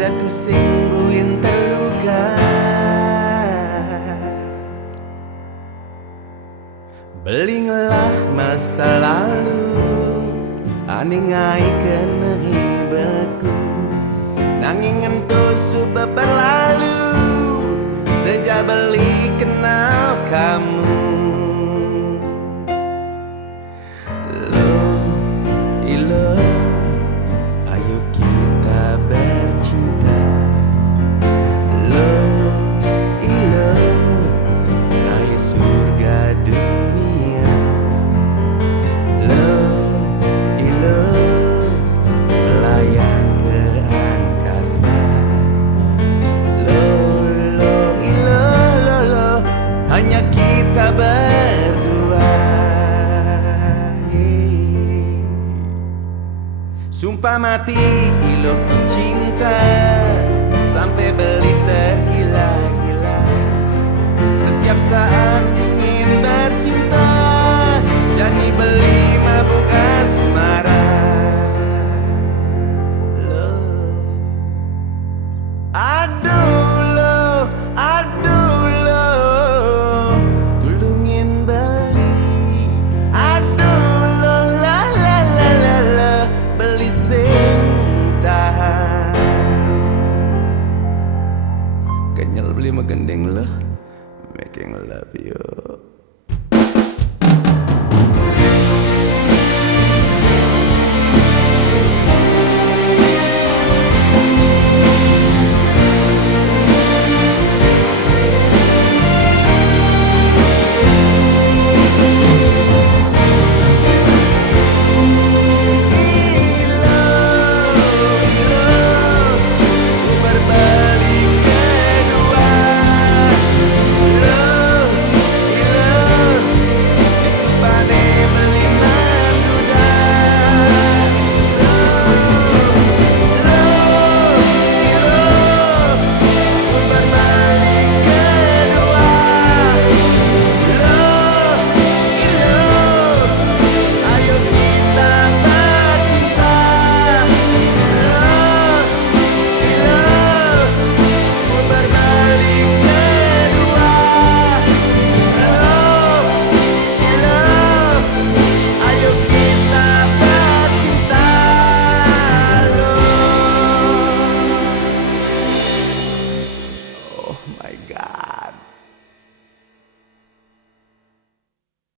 ada tu sing buin terluka. Belingelah masa lalu aningai kena hibeku, nanging entu suba berlalu sejak beli kenal kamu. Lo ilo, ayo kita bercinta. Lo ilo, kayak surga dunia. Lo ilo, melayang ke angkasa. Lo ilo, hanya kita berdua. Sumpah mati ilo ku cinta, sampai beli tergila-gila. Setiap saat